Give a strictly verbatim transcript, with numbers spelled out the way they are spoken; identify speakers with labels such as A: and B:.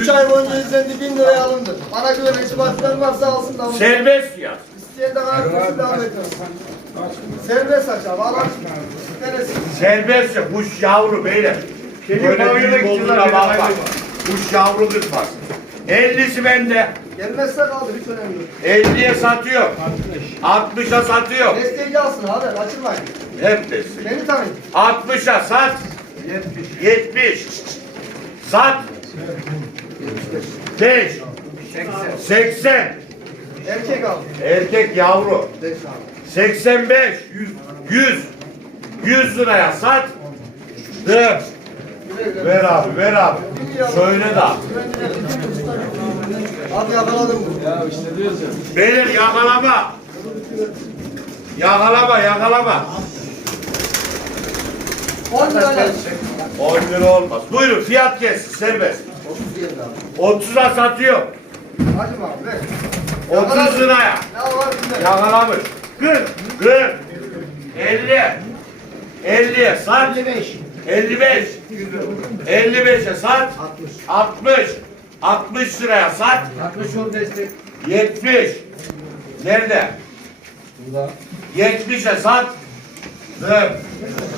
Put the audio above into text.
A: üç ay boyunca izlendi bin liraya alındı. Bana göre itibatlar varsa alsın da.
B: Serbest fiyat.
A: İsteyen de kanatlısı devam ediyor. Serbest aşağı. Valla.
B: Serbest ya. Kuş yavru beyler. Böyle büyük olduğuna bakma. Kuş yavru kırpmaz. ellisi bende.
A: Gelmezse kaldı. Hiç önemli yok.
B: elliye satıyor. altmışa satıyor.
A: Desteği alsın abi. Açılmayın.
B: Hep destek.
A: Beni tanıyın.
B: altmışa sat. yetmiş. Sat. beş. seksen.
A: Erkek abi.
B: Erkek yavru.
A: beş abi.
B: seksen beş. yüz. yüz liraya sat. Dır. Ver abi, ver abi. Söyle de abi.
A: Abi yakaladım.
C: Ya işte diyoruz ya.
B: Beyler yakalama. Yakalama, yakalama.
A: on lira.
B: on lira olmaz. Buyurun fiyat gelsin serbest.
A: otuz geldi abi.
B: otuza satıyor.
A: Hacım abi ver.
B: otuz liraya.
A: Ne var bunda?
B: Yakalamış. kırk. kırk. elli. elliye sat.
A: elli beş.
B: elli beş. elli beşe sat.
A: altmış.
B: altmış. altmış liraya sat.
A: altmış on destek.
B: yetmiş. Nerede?
A: Burada.
B: yetmişe sat. Dur.